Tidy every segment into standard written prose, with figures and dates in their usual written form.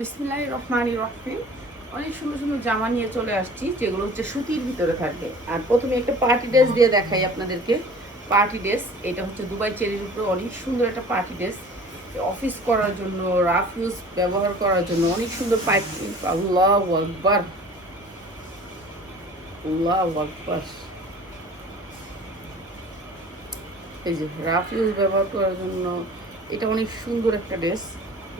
বিসমিল্লাহির রহমানির রহিম। অনেক সুন্দর সুন্দর জামা নিয়ে চলে আসছি, যেগুলো হচ্ছে সুতির ভিতরে থাকবে। আর প্রথমে একটা পার্টি ড্রেস দিয়ে দেখাই আপনাদেরকে। পার্টি ড্রেস, এটা হচ্ছে দুবাই চেরির উপরে অনেক সুন্দর একটা পার্টি ড্রেস। অফিস করার জন্য, রাফ ইউজ ব্যবহার করার জন্য অনেক সুন্দর পাইপিং। আল্লাহু আকবার, আল্লাহু আকবার। এই যে রাফ ইউজ ব্যবহার করার জন্য এটা অনেক সুন্দর একটা ড্রেস।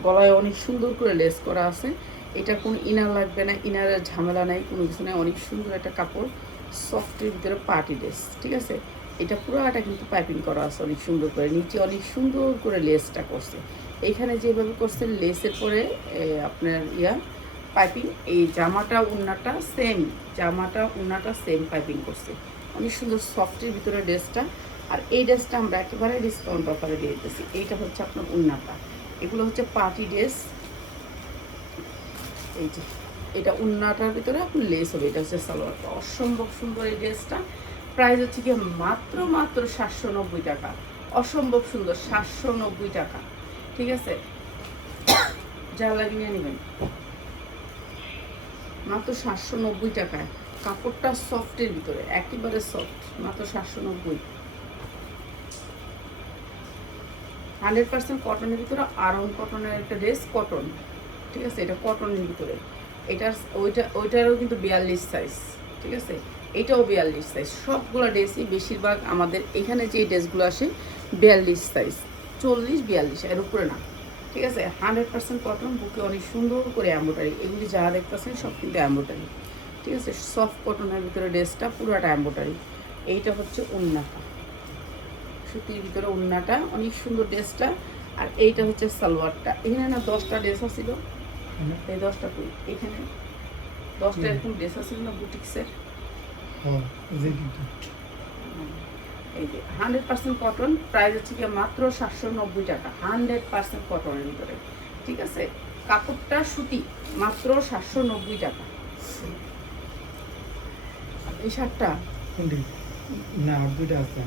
গলায় অনেক সুন্দর করে লেস করা আছে। এটা কোনো ইনার লাগবে না, ইনারের ঝামেলা নাই, কোনো কিছু নাই। অনেক সুন্দর একটা কাপড়, সফটের ভিতরে পার্টি ড্রেস, ঠিক আছে। এটা পুরোটা কিন্তু পাইপিং করা আছে অনেক সুন্দর করে, নিচে অনেক সুন্দর করে লেসটা করছে। এইখানে যেভাবে করছে লেসের পরে আপনার পাইপিং। এই জামাটা উন্নাটা সেম, জামাটা উন্নাটা সেম পাইপিং করছে। অনেক সুন্দর সফটের ভিতরে ড্রেসটা। আর এই ড্রেসটা আমরা একেবারে ডিসকাউন্ট অফারে দিয়ে দিতেছি। এইটা হচ্ছে আপনার উন্নাটা। এগুলো হচ্ছে পার্টি ড্রেস। এই যে এটা উন্নাটার ভিতরে আপনার লেস হবে। এটা হচ্ছে সালোয়ারটা। অসম্ভব সুন্দর এই ড্রেসটা। প্রাইস হচ্ছে কি মাত্র মাত্র 790 টাকা। অসম্ভব সুন্দর, 790 টাকা, ঠিক আছে। যা লাগিয়ে নেবেন মাত্র 790 টাকায়। কাপড়টা সফটের ভিতরে, একেবারে সফট, মাত্র 790। 100% কটনের ভিতরে, আরং কটনের একটা ড্রেস, কটন, ঠিক আছে। এটা কটনের ভিতরে। এটার ওইটারও কিন্তু 42 সাইজ, ঠিক আছে। এটাও 42 সাইজ। সবগুলো ড্রেসই বেশিরভাগ আমাদের এখানে যে ড্রেসগুলো আসে 42 সাইজ, 40 42 এর উপরে না, ঠিক আছে। 100% কটন, বুকে অনেক সুন্দর করে এম্ব্রয়ডারি। এগুলি যা দেখতেছেন সব কিন্তু এম্ব্রয়ডারি, ঠিক আছে। সফট কটনের ভিতরে ড্রেসটা পুরোটা এম্ব্রয়ডারি। এইটা হচ্ছে ওড়নাটা, সুতির ভিতরে ওড়নাটা, অনেক সুন্দর ড্রেসটা। আর এইটা হচ্ছে সালোয়ারটা। এখানে না 10টা ড্রেস আছিল, এই 10টা কই, এখানে 10টা এরকম ড্রেস আছিল না বুটিক্সের। এই যে 100% কটন। প্রাইস হচ্ছে কি মাত্র 790 টাকা। 100% কটনের ভিতরে, ঠিক আছে। কাপড়টা সুতি, মাত্র 790 টাকা। এই শার্টটা না, আর দুইটা আছে।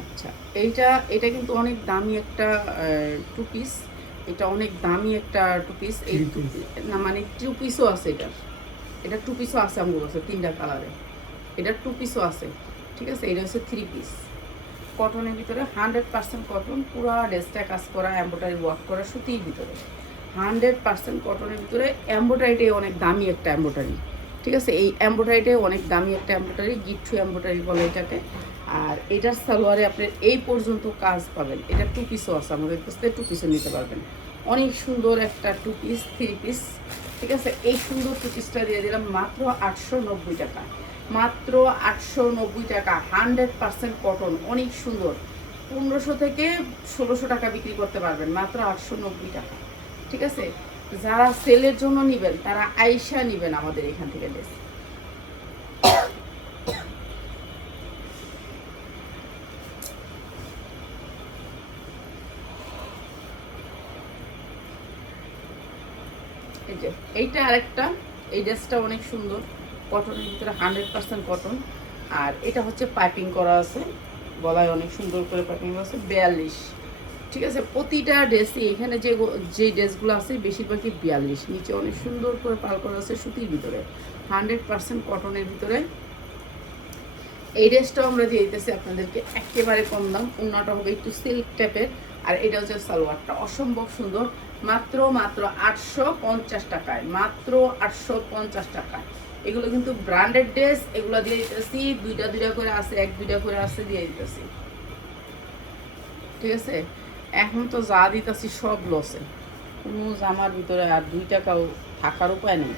আচ্ছা, এটা কিন্তু অনেক দামি একটা টু পিস। এটা অনেক দামি একটা টু পিস। এই না মানে টু পিসও আছে এটার। এটা টু পিসও আছে আমার কাছে, 3টা কালারে। এটা টু পিসও আছে, ঠিক আছে। এটা হচ্ছে 3 পিস কটনের ভিতরে। 100% কটন, পুরো ড্রেসটা কাজ করা, এম্ব্রয়ডারি ওয়ার্ক করা, সুতির ভিতরে। 100% কটনের ভিতরে। এম্ব্রয়ডারিটাই অনেক দামি একটা এম্ব্রয়ডারি, ঠিক আছে। এই এম্ব্রয়ডারিটাই অনেক দামি একটা এম্ব্রয়ডারি, গিট্টু এম্ব্রয়ডারি বলে এটাকে। আর এটার সালোয়ারে আপনার এই পর্যন্ত কাজ পাবেন। এটা টু পিসও আছে, আমাদের কাছ থেকে টু পিসও নিতে পারবেন। অনেক সুন্দর একটা টু পিস, 3 পিস, ঠিক আছে। এই সুন্দর টু পিসটা দিয়ে দিলাম মাত্র 890 টাকা। মাত্র 890 টাকা। 100% কটন, অনেক সুন্দর। 1500 থেকে 1600 টাকা বিক্রি করতে পারবেন, মাত্র 890 টাকা, ঠিক আছে। যারা সেলের জন্য নেবেন তারা আইসা নেবেন আমাদের এখান থেকে ড্রেস। এই যে এইটা আরেকটা, এই ড্রেসটা অনেক সুন্দর, কটনের ভিতরে, 100% কটন। আর এটা হচ্ছে পাইপিং করা আছে, গলায় অনেক সুন্দর করে পাইপিং করা আছে, 42, ঠিক আছে। প্রতিটা ড্রেসই এখানে যে ড্রেসগুলো আছে বেশিরভাগই 42। নিচে অনেক সুন্দর করে পাল করা আছে সুতির ভিতরে, 100% কটনের ভিতরে। এই ড্রেসটাও আমরা দিয়ে দিতেছি আপনাদেরকে একেবারে কম দাম। ওড়নাটা হবে একটু সিল্ক টাইপের। আর এটা হচ্ছে সালোয়ারটা, অসম্ভব সুন্দর। মাত্র মাত্র 850 টাকায়, মাত্র 850 টাকায়। এগুলো কিন্তু ব্র্যান্ডেড ড্রেস, এগুলো দিয়ে দিতেছি 2টা 2টা করে আছে, 1-2টা করে আছে, দিয়ে দিতেছি, ঠিক আছে। এখন তো যা দিতেছি সব লসে, কোনো জামার ভিতরে আর 2 টাকাও থাকার উপায় নেই।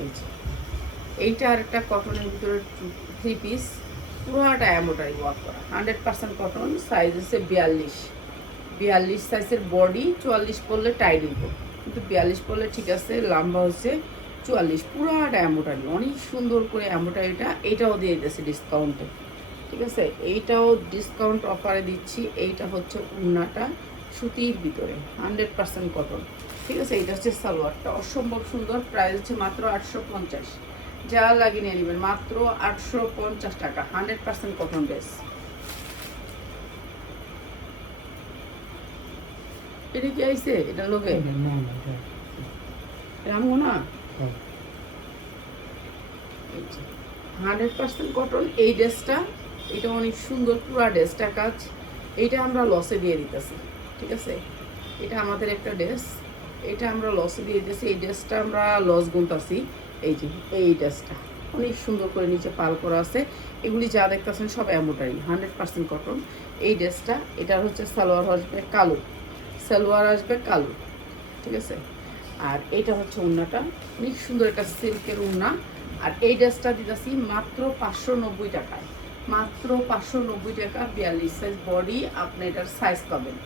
এই যে এইটা আর একটা কটনের ভিতরে 3 পিস, পুরোটা এম্ব্রয়ডারি ওয়ার্ক করা, 100% কটন। সাইজ হচ্ছে 42 সাইজের বডি, 44 পরলে টাইট হইব, কিন্তু 42 পরলে ঠিক আছে। লম্বা হচ্ছে 44, পুরোটা এম্ব্রয়ডারি, অনেক সুন্দর করে এম্ব্রয়ডারিটা। এইটাও দিয়ে দিতেছি ডিসকাউন্টে, ঠিক আছে। এইটাও ডিসকাউন্ট অফারে দিচ্ছি। এইটা হচ্ছে উন্নাটা, সুতির ভিতরে, 100% কটন, ঠিক আছে। এটা হচ্ছে সালোয়ারটা, অসম্ভব সুন্দর। প্রাইস হচ্ছে মাত্র 850। যা লাগিয়ে নিয়ে নেবেন, মাত্র 850 টাকা। 100% কটন ড্রেস। এটা কি আইছে এটা লোকে না না এটা রামো না হ্যাঁ 100% কটন। এই ড্রেসটা এটা অনেক সুন্দর পুরা ড্রেসটা কাজ। এইটা আমরা লসে দিয়ে দিতেছি, ঠিক আছে? এটা আমাদের একটা ড্রেস, এটা আমরা লসে দিয়ে দিতেছি। এই ড্রেসটা আমরা লস গুনতাছি। এই যে এই ড্রেসটা অনেক সুন্দর করে নিচে পাল করা আছে। এগুলি যা দেখতেছেন সব এমব্রয়ডারি, 100% কটন। এই ড্রেসটা এটার হচ্ছে সালোয়ার আসবে কালো, সালোয়ার আসবে কালো, ঠিক আছে? আর এটা হচ্ছে ওড়নাটা, অনেক সুন্দর একটা সিল্কের ওড়না। আর এই ড্রেসটা দিতেছি মাত্র 590 টাকায়, মাত্র 590 টাকা। 42 সাইজ বডি, আপনি এটার সাইজ পাবেন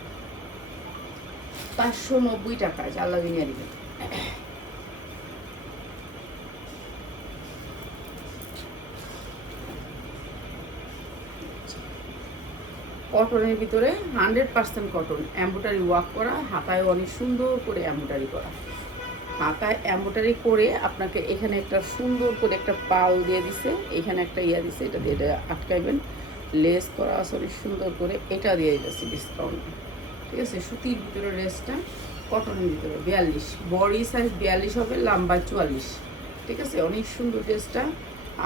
590 টাকায়। যা লাগে নিয়ে নেবেন। কটনের ভিতরে 100% কটন, এমব্রয়ডারি ওয়ার্ক করা, হাতায় অনেক সুন্দর করে এমব্রয়ডারি করা। হাতায় এমব্রয়ডারি করে আপনাকে এখানে একটা সুন্দর করে একটা পাল দিয়ে দিছে, এখানে একটা ইয়া দিছে, এটা দিয়ে এটা আটকাইবেন। লেস করা আছে অনেক সুন্দর করে, এটা দিয়ে দিতেছি ডিসকাউন্ট, ঠিক আছে? সুতির ভিতরে ড্রেসটা, কটনের ভিতরে 42, বডি সাইজ 42 হবে, লম্বা 44, ঠিক আছে? অনেক সুন্দর ড্রেসটা।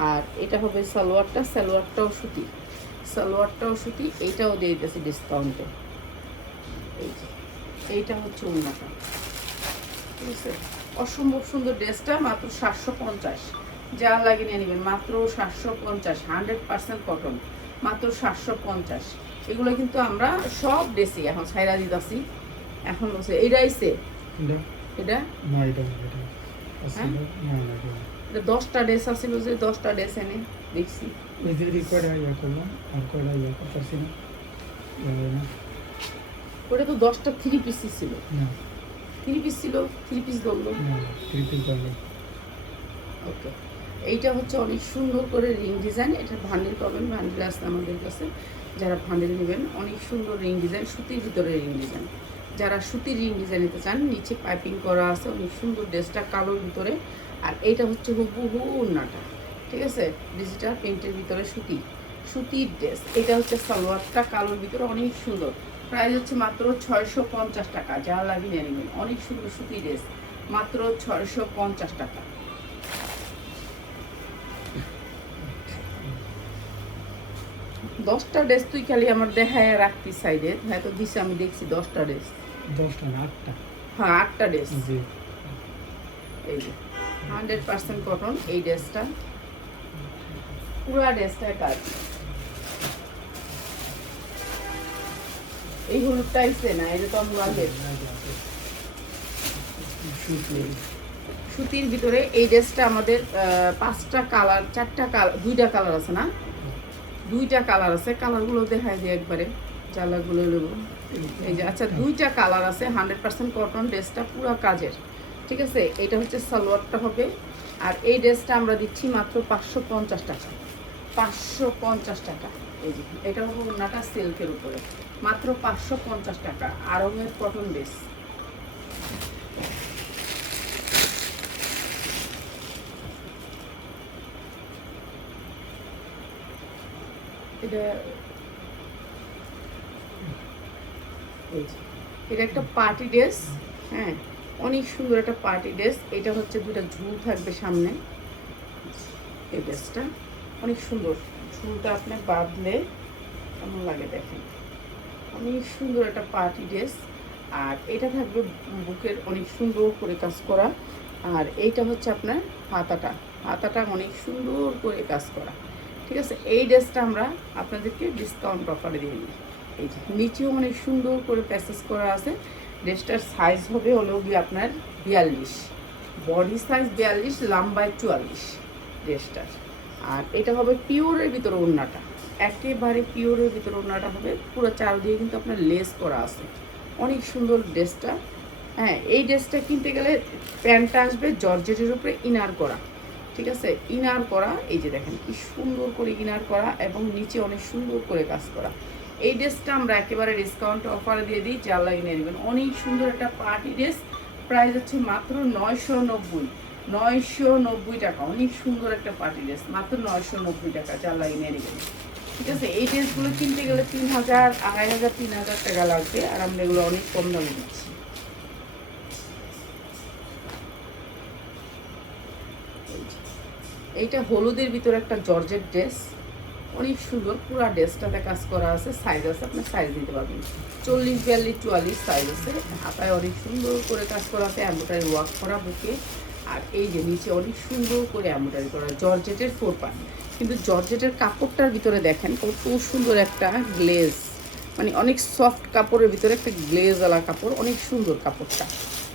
আর এটা হবে সালোয়ারটা, সালোয়ারটাও সুতি, সালোয়ারটাও সুতি, এইটাও দিয়ে দিতেছি ডিসকাউন্টে। এই যে এইটা হচ্ছে ওড়নাটা, ঠিক আছে? অসম্ভব সুন্দর ড্রেসটা, মাত্র 750। যা লাগে নিয়ে নেবেন, মাত্র 750, 100% কটন, মাত্র 750। এগুলো কিন্তু আমরা সব ড্রেসই এখন ছাইরা দিতেছি। এখন বলছে এইটা আইছে, এটা এটা না এটা এটা হ্যাঁ? আসলে না না এটা এটা 10টা ড্রেস আছিল, যে 10টা ড্রেস এনে দেখছি। ওই যে রিকোয়ার্ড ইয়া করলাম আর কয়টা ইয়া করতেছি না না ওটা তো 10টা 3 পিস ছিল, না 3 পিস ছিল, 3 পিস ধরলো। না ট্রিপল করলাম ওকে, এইটা হচ্ছে অনেক সুন্দর করে রিং ডিজাইন। এটা ভান্ডিল পাবেন, ভান্ডিল আছে আমাদের কাছে। যারা ভান্ডিল নেবেন, অনেক সুন্দর রিং ডিজাইন, সুতির ভিতরে রিং ডিজাইন। যারা সুতির রিং ডিজাইন নিতে চান, নিচে পাইপিং করা আছে, অনেক সুন্দর ড্রেসটা কালোর ভিতরে। আর এইটা হচ্ছে হুবহু ওড়নাটা, ঠিক আছে? ডিজিটাল প্রিন্টের ভিতরে সুতি, সুতির ড্রেস। এটা হচ্ছে সালোয়ারটা কালোর ভিতরে, অনেক সুন্দর। প্রাইস হচ্ছে মাত্র 650 টাকা। যা লাগে নিয়ে নেবেন, অনেক সুন্দর সুতির ড্রেস, মাত্র 650 টাকা। 10টা ড্রেস তুই খালি আমার দেখায় রাখতি সাইডে, হয়তো দিছে, আমি দেখছি 10টা ড্রেস। 10টা না 8টা হ্যাঁ 8টা ড্রেস। জি এই যে 100% কটন, এই ড্রেসটা পুরা ড্রেসটায় কাজ। এই হলুদটা আইছে না, এটা তো আমরা আগের। সুতির ভিতরে এই ড্রেসটা আমাদের 5টা কালার, 4টা কালার, 2টা কালার আছে না, 2টা কালার আছে। কালারগুলো দেখায় দিয়ে একবারে, কালারগুলো নেব। এই যে আচ্ছা 2টা কালার আছে। 100% কটন, ড্রেসটা পুরো কাজের, ঠিক আছে? এটা হচ্ছে সালোয়ারটা হবে। আর এই ড্রেসটা আমরা দিচ্ছি মাত্র 550 টাকা, 550 টাকা। এই যে এটা হবে ওড়নাটা সিল্কের উপরে, মাত্র 550 টাকা। আরঙের কটন ড্রেস। এটা এই যে এটা একটা পার্টি ড্রেস, হ্যাঁ অনেক সুন্দর একটা পার্টি ড্রেস। এটা হচ্ছে 2টা ঝুল থাকবে সামনে। এই ড্রেসটা অনেক সুন্দর, ঝুলটা আপনি বাঁধলে কেমন লাগে দেখেন, অনেক সুন্দর একটা পার্টি ড্রেস। আর এটা থাকবে বুকের অনেক সুন্দর করে কাজ করা। আর এইটা হচ্ছে আপনার হাতাটা, হাতাটা অনেক সুন্দর করে কাজ করা, ঠিক আছে? এই ড্রেসটা আমরা আপনাদেরকে ডিসকাউন্ট অফারে দিয়ে দিই। এই যে নিচেও অনেক সুন্দর করে প্যাসেজ করা আছে। ড্রেসটার সাইজ হবে হলো গিয়ে আপনার 42, বডি সাইজ 42, লম্বায় 44 ড্রেসটার। আর এটা হবে পিওরের ভিতরে ওড়নাটা, একেবারে পিওরের ভিতরে ওড়নাটা হবে, পুরো চাল দিয়ে কিন্তু আপনার লেস করা আছে। অনেক সুন্দর ড্রেসটা। হ্যাঁ এই ড্রেসটা কিনতে গেলে প্যান্টটা আসবে জর্জেটের উপরে ইনার করা, ঠিক আছে? ইনার করা, এই যে দেখেন কি সুন্দর করে ইনার করা এবং নিচে অনেক সুন্দর করে কাজ করা। এই ড্রেসটা আমরা একেবারে ডিসকাউন্ট অফারে দিয়ে দিই, যা লাগিয়ে নিয়ে নেবেন। অনেক সুন্দর একটা পার্টি ড্রেস, প্রাইস হচ্ছে মাত্র 990 টাকা। অনেক সুন্দর একটা পার্টি ড্রেস, মাত্র 990 টাকা। যা লাগিয়ে নিয়ে নেবেন, ঠিক আছে? এই ড্রেসগুলো কিনতে গেলে 3000, 2500, 3000 টাকা লাগবে। আর আমরা এগুলো অনেক কম দামে দিচ্ছি। এইটা হলুদের ভিতরে একটা জর্জেট ড্রেস, অনেক সুন্দর। পুরা ড্রেসটাতে কাজ করা আছে, সাইজ আছে, আপনি সাইজ দিতে পারবেন 40, 42, 44 সাইজ আছে। হাতায় অনেক সুন্দর করে কাজ করা আছে, এমব্রয়ডারি ওয়ার্ক করা বুকে। আর এই যে নিচে অনেক সুন্দর করে এমব্রয়ডারি করা, জর্জেটের 4 পার্ট। কিন্তু জর্জেটের কাপড়টার ভিতরে দেখেন কত সুন্দর একটা গ্লেজ, মানে অনেক সফট কাপড়ের ভিতরে একটা গ্লেজওয়ালা কাপড়, অনেক সুন্দর কাপড়টা।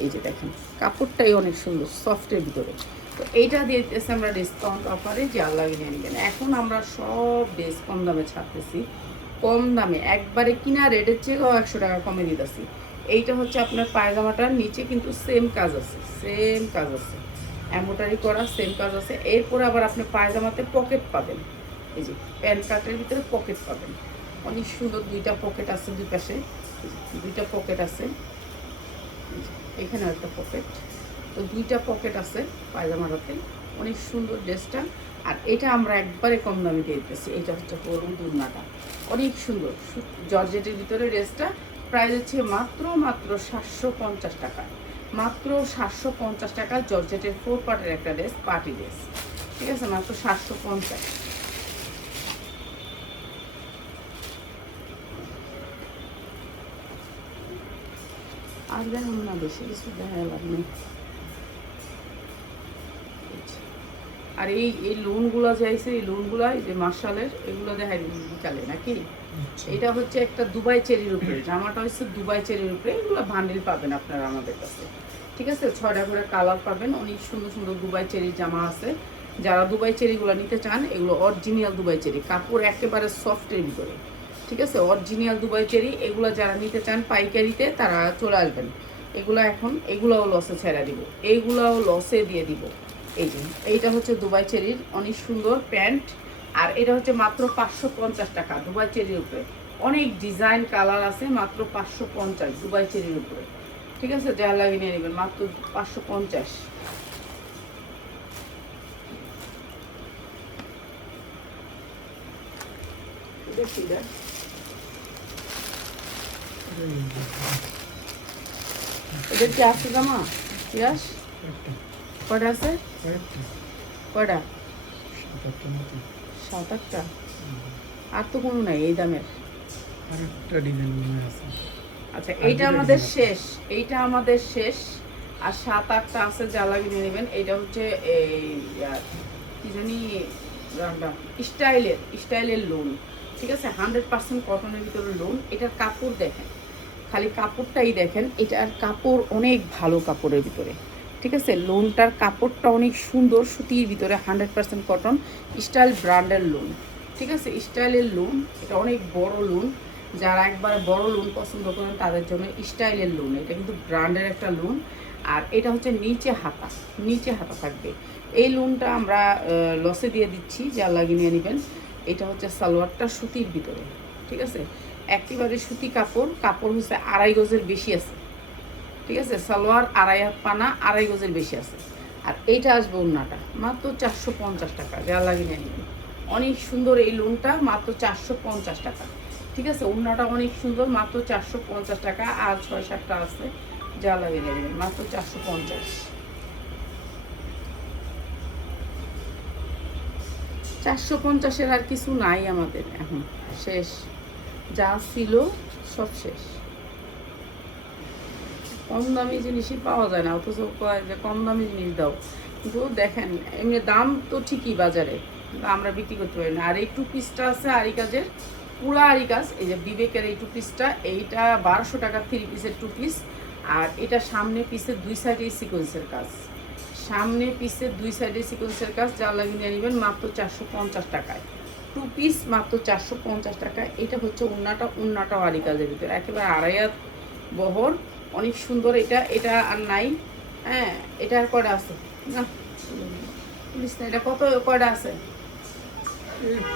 এই যে দেখেন কাপড়টাই অনেক সুন্দর সফটের ভিতরে। তো এইটা দিয়ে দিতেছে আমরা ডিসকাউন্ট অফারে, যে আল্লাহ নিয়ে নেবেন। এখন আমরা সব ড্রেস কম দামে ছাড়তেছি, কম দামে একবারে কিনা রেটের চেয়েও 100 টাকা কমে দিতেছি। এইটা হচ্ছে আপনার পায়জামাটার নিচে কিন্তু সেম কাজ আছে, সেম কাজ আছে, এমব্রয়ডারি করা সেম কাজ আছে। এরপরে আবার আপনি পায়জামাতে পকেট পাবেন, এই যে প্যান্ট কাটের ভিতরে পকেট পাবেন, অনেক সুন্দর। 2টা পকেট আছে দুই পাশে, 2টা পকেট আছে, এখানে একটা পকেট। তো 2টা পকেট আছে পায়জামাটাতে, অনেক সুন্দর ড্রেসটা। আর এটা আমরা একবারে কম দামে দিয়ে দিতেছি। এটা হচ্ছে হলুদ উন্নাটা, অনেক সুন্দর জর্জেটের ভিতরে ড্রেসটা। প্রাইস হচ্ছে মাত্র 750 টাকা, মাত্র 750 টাকা। জর্জেটের 4 পার্টের একটা ড্রেস, পার্টি ড্রেস, ঠিক আছে, মাত্র 750। আর দেখুন না, বেশি কিছু দেখা লাভ নেই। আর এই লোনগুলো যাইছে, এই লোনগুলো এই যে মার্শালের, এগুলো দেখাই বিকালে নাকি। এটা হচ্ছে একটা দুবাই চেরির উপরে, জামাটা হচ্ছে দুবাই চেরির উপরে। এগুলো বান্ডিল পাবেন আপনারা আমাদের কাছে, ঠিক আছে। 6টা করে কালার পাবেন, অনেক সুন্দর সুন্দর দুবাই চেরির জামা আছে। যারা দুবাই চেরিগুলো নিতে চান, এগুলো অরিজিনাল দুবাই চেরি, কাপড় একেবারে সফটের ভিতরে, ঠিক আছে, অরিজিনাল দুবাই চেরি। এগুলো যারা নিতে চান পাইকারিতে, তারা চলে আসবেন। এগুলো এখন এগুলোও লসে ছেড়ে দিব, এইগুলোও লসে দিয়ে দিব। এই যে এইটা হচ্ছে দুবাই চেরির অনেক সুন্দর প্যান্ট। আর এটা হচ্ছে মাত্র 550 টাকা দুবাই চেরির উপরে। অনেক ডিজাইন কালার আছে, মাত্র 550 দুবাই চেরির উপরে, ঠিক আছে। যা লাগে নিয়ে নেবেন, মাত্র 550। এদের কি আছে জামা পিয়াস? কয়টা আছে? কয়টা? 7-8টা। আর তো কোনো নাই এই দামের। আরেকটা ডিজাইন মনে আছে। আচ্ছা, এইটা আমাদের শেষ, এইটা আমাদের শেষ। আর 7-8টা আছে, যা লাগিয়ে নেবেন। এইটা হচ্ছে এই কি জানি স্টাইলের লোন, ঠিক আছে। 100% কটনের ভিতরে লোন। এটার কাপড় দেখেন, খালি কাপড়টাই দেখেন, এটার কাপড় অনেক ভালো কাপড়ের ভিতরে, ঠিক আছে। লোনটার কাপড়টা অনেক সুন্দর, সুতির ভিতরে 100% কটন, স্টাইল ব্র্যান্ডের লোন, ঠিক আছে। স্টাইলের লোন, এটা অনেক বড় লোন। যারা একবার বড় লোন পছন্দ করেন তাদের জন্য স্টাইলের লোন, এটা কিন্তু ব্র্যান্ডের একটা লোন। আর এটা হচ্ছে নিচে হাতা, নিচে হাতা থাকবে। এই লোনটা আমরা লসে দিয়ে দিচ্ছি, যা লাগিয়ে নিয়ে নেবেন। এটা হচ্ছে সালোয়ারটা সুতির ভিতরে, ঠিক আছে, একেবারে সুতি কাপড়। কাপড় হচ্ছে 2.5 গজের বেশি আছে, ঠিক আছে। সালোয়ার 2.5 হাত পানা, 2.5 গজের বেশি আছে। আর এইটা আসবে ওড়নাটা, মাত্র 450 টাকা, যা লাগিয়ে নিয়ে নেবেন। অনেক সুন্দর এই লোনটা, মাত্র 450 টাকা, ঠিক আছে। ওড়নাটা অনেক সুন্দর, মাত্র 450 টাকা। আর 6-7টা আছে, যা লাগিয়ে নিয়ে নেবেন, মাত্র 450। 450-এর আর কিছু নাই আমাদের এখন, শেষ। যা ছিল সব শেষ। কম দামি জিনিসই পাওয়া যায় না, অথচ কয় যে কম দামি জিনিস দাও। কিন্তু দেখেন এমনি দাম তো ঠিকই বাজারে, আমরা বিক্রি করতে পারি না। আর এই 2 পিসটা আছে আরি কাজের, পুরা আরি কাজ। এই যে বিবেকের এই 2 পিসটা, এইটা 1200 টাকা 3 পিসের 2 পিস। আর এটা সামনে পিসের 2 সাইডে সিকোয়েন্সের কাজ, সামনে পিসের 2 সাইডে সিকোয়েন্সের কাজ। যা লাগিয়ে নেবেন মাত্র 450 টাকায় 2 পিস, মাত্র 450 টাকা। এটা হচ্ছে উন্নাটাও আরি কাজের ভিতরে, একেবারে 2.5 হাত বহর, অনেক সুন্দর। এটা আর নাই, হ্যাঁ। এটা আর কয়টা আছে না, পুলিশ না, এটা কত কয়টা আছে?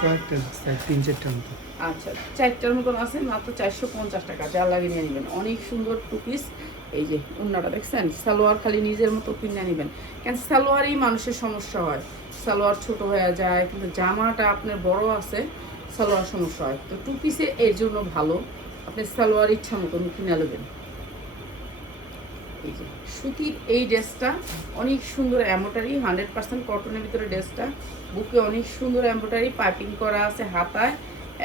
কয়েকটা 3-4টা মতো। আচ্ছা, 4টার মতন আছে, মাত্র 450 টাকা। যা লাগিয়ে নিয়ে নেবেন, অনেক সুন্দর 2 পিস। এই যে উন্নাটা দেখছেন, সালোয়ার খালি নিজের মতো কিনে নেবেন, কেন সালোয়ারেই মানুষের সমস্যা হয়। সালোয়ার ছোট হয়ে যায়, কিন্তু জামাটা আপনার বড় আছে, সালোয়ার সমস্যা হয়। তো 2 পিসে এর জন্য ভালো, আপনি সালোয়ার ইচ্ছা মতন কিনে নেবেন। এই যে সুতির এই ড্রেসটা অনেক সুন্দর এমব্রয়ডারি, 100% কটনের ভিতরে ড্রেসটা। বুকে অনেক সুন্দর এমব্রয়ডারি পাইপিং করা আছে হাতায়,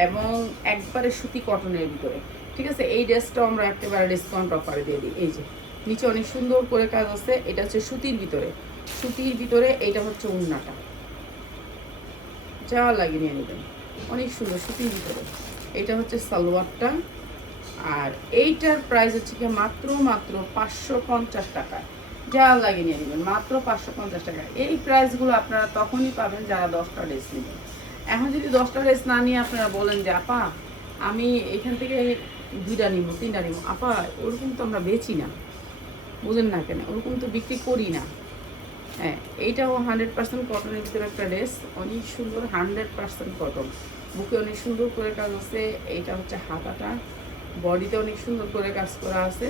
এবং একবারে সুতি কটনের ভিতরে। ঠিক আছে, এই ড্রেসটাও আমরা একেবারে ডিসকাউন্ট অফারে দিয়ে দিই। এই যে নিচে অনেক সুন্দর করে কাজ আছে, এটা হচ্ছে সুতির ভিতরে। সুতির ভিতরে এইটা হচ্ছে ওড়নাটা, যা লাগিয়ে নিয়ে নেবেন, অনেক সুন্দর সুতির ভিতরে। এটা হচ্ছে সালোয়ারটা, আর এইটার প্রাইস হচ্ছে কি মাত্র 550 টাকা। যা লাগিয়ে নিয়ে নেবেন মাত্র 550 টাকা। এই প্রাইসগুলো আপনারা তখনই পাবেন যারা 10টা ড্রেস নেবেন। এখন যদি 10টা ড্রেস না নিয়ে আপনারা বলেন যে আপা আমি এখান থেকে 2টা নিব 3টা নিব, আপা ওরকম তো আমরা বেচি না, বুঝেন না কেন, ওরকম তো বিক্রি করি না। হ্যাঁ, এইটাও 100% কটনের ভিতরে একটা ড্রেস, অনেক সুন্দর, 100% কটন। বুকে অনেক সুন্দর করে কাজ আছে। এইটা হচ্ছে হাতাটা, বডিতে অনেক সুন্দর করে কাজ করা আছে।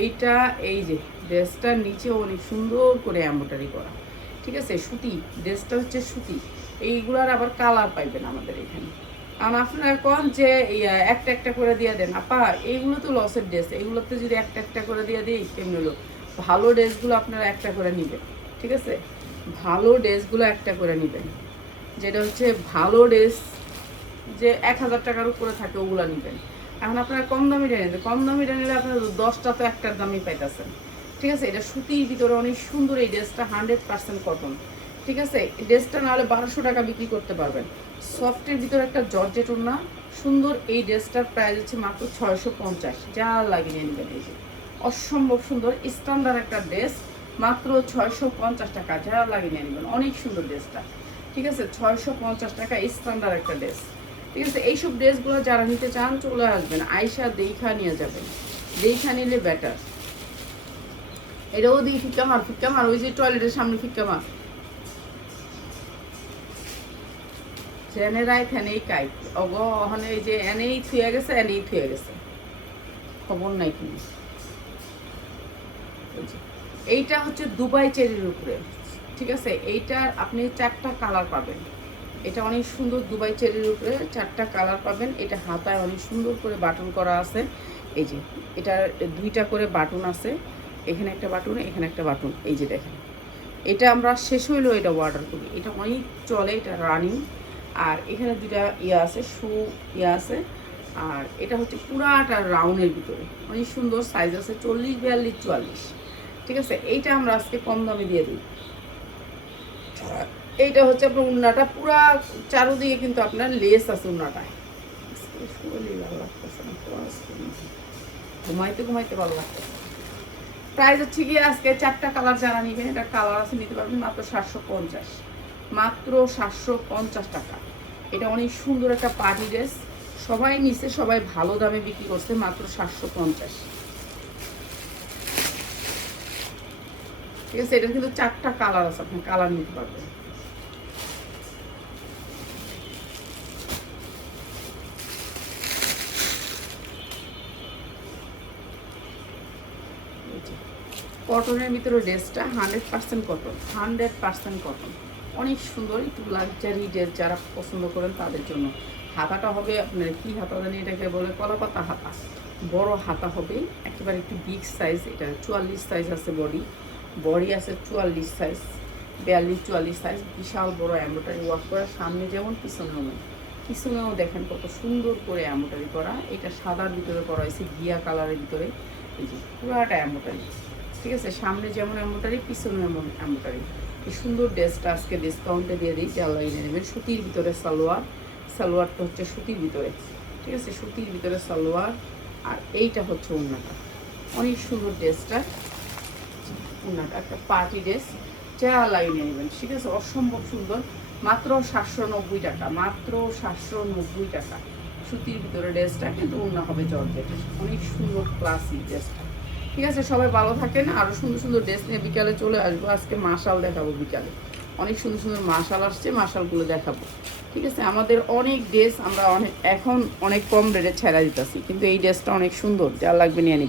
এইটা এই যে ড্রেসটার নিচেও অনেক সুন্দর করে এমব্রয়ডারি করা। ঠিক আছে, সুতি ড্রেসটা হচ্ছে সুতি। এইগুলার আবার কালার পাইবেন আমাদের এখানে। আর আপনারা কন যে একটা একটা করে দিয়ে দেন, আপা এইগুলো তো লসের ড্রেস, এইগুলোতে যদি একটা একটা করে দিয়ে দিই কেমন হলো? ভালো ড্রেসগুলো আপনারা একটা করে নেবেন। ঠিক আছে, ভালো ড্রেসগুলো একটা করে নেবেন, যেটা হচ্ছে ভালো ড্রেস যে 1000 টাকার উপরে থাকে ওগুলো নেবেন। এখন আপনারা কম দামিটা নিতে, কম দামিটা নিলে আপনারা 10টা তো একটার দামই পাইতেছেন। ঠিক আছে, এটা সুতির ভিতরে অনেক সুন্দর এই ড্রেসটা, 100% কটন। ঠিক আছে, এই ড্রেসটা নাহলে 1200 টাকা বিক্রি করতে পারবেন। সফটের ভিতরে একটা জর্জেট ওড়না সুন্দর। এই ড্রেসটার প্রাইস হচ্ছে মাত্র 650। যা লাগিয়ে নেবেন। এই যে অসম্ভব সুন্দর স্ট্যান্ডার্ড একটা ড্রেস, মাত্র 650 টাকা। যা লাগিয়ে নেবেন, অনেক সুন্দর ড্রেসটা। ঠিক আছে, 650 টাকা স্ট্যান্ডার্ড একটা ড্রেস। ঠিক আছে, এইসব ড্রেসগুলো যারা নিতে চান চলে আসবেন, আয়সা দেখা নিয়ে যাবেন, দেখা নিলে বেটার। এটাও দিই ফিক্কা মার, ওই যে টয়লেটের সামনে ফিক্কা মার, জেনেরাই থেনেই কাই অগ ওখানে এই যে এনেই থুয়ে গেছে, এনেই থুয়ে গেছে, খবর নাই কিন্তু। এইটা হচ্ছে দুবাই চেরির উপরে। ঠিক আছে, এইটার আপনি 4টা কালার পাবেন। এটা অনেক সুন্দর, দুবাই চেরির উপরে 4টা কালার পাবেন। এটা হাতায় অনেক সুন্দর করে বাটন করা আছে। এই যে এটার 2টা করে বাটন আছে, এখানে একটা বাটন, এখানে একটা বাটন। এই যে দেখেন, এটা আমরা শেষ হইলেও এটা অর্ডার করি, এটা অনেক চলে, এটা রানিং। আর এখানে 2টা আছে, শু আছে। আর এটা হচ্ছে পুরাটা রাউন্ডের ভিতরে, অনেক সুন্দর সাইজ আছে, 40, 42, 44। ঠিক আছে, এইটা আমরা আজকে কম দামে দিয়ে দিই। এইটা হচ্ছে আপনার উন্নাটা, পুরা চারোদিকে কিন্তু আপনার লেস আছে উন্নাটায়। ঘুমাইতে ঘুমাইতে ভালো লাগতেছে। প্রাইস হচ্ছে কি আজকে 4টা কালার যারা নিবেন, এটা কালার আছে, নিতে পারবেন মাত্র 750, মাত্র 750 টাকা। এটা অনেক সুন্দর একটা পার্টি ড্রেস, সবাই নিছে, সবাই ভালো দামে বিক্রি করছে, মাত্র 750। ঠিক আছে, এটা কিন্তু 4টা কালার আছে, আপনি কালার নিতে পারবেন। কটনের ভিতরে ড্রেসটা 100% কটন, 100% কটন, অনেক সুন্দর, একটু লাক্সারি ড্রেস যারা পছন্দ করেন তাদের জন্য। হাতাটা হবে আপনার কি হাতা জানি, এটাকে বলে কলাপাতা হাতা, বড় হাতা হবে, একেবারে একটু বিগ সাইজ। এটা 44 সাইজ আছে, বডি আছে 44 সাইজ, 42, 44 সাইজ, বিশাল বড় এমব্রয়ডারি ওয়ার্ক করা, সামনে যেমন পিছনেও দেখেন কত সুন্দর করে এমব্রয়ডারি করা। এটা সাদার ভিতরে করা হয়েছে, ঘিয়া কালারের ভিতরে। এই যে পুরাটা এমব্রয়ডারি। ঠিক আছে, সামনে যেমন এমব্রয়ডারি, পিছনে এমন এমব্রয়ডারি। এই সুন্দর ড্রেসটা আজকে ডিসকাউন্টে দিয়ে দিই, যা লাগিয়ে নেবেন। সুতির ভিতরে সালোয়ারটা হচ্ছে সুতির ভিতরে। ঠিক আছে, সুতির ভিতরে সালোয়ার। আর এইটা হচ্ছে ওড়নাটা, অনেক সুন্দর ড্রেসটা। ওড়নাটা একটা পার্টি ড্রেস, যা লাগিয়ে নেবেন। ঠিক আছে, অসম্ভব সুন্দর, মাত্র 790 টাকা, মাত্র 790 টাকা। সুতির ভিতরে ড্রেসটা, কিন্তু ওড়না হবে জর্জেট, অনেক সুন্দর ক্লাসিক ড্রেসটা। ঠিক আছে, সবাই ভালো থাকেন। আরও সুন্দর সুন্দর ড্রেস নিয়ে বিকালে চলে আসবো। আজকে মাশাল দেখাবো বিকালে, অনেক সুন্দর সুন্দর মাশাল আসছে, মাশালগুলো দেখাবো। ঠিক আছে, আমাদের অনেক ড্রেস আমরা এখন অনেক কম রেটে ছেড়া দিতেছি, কিন্তু এই ড্রেসটা অনেক সুন্দর, যা লাগবে নিয়ে নিন।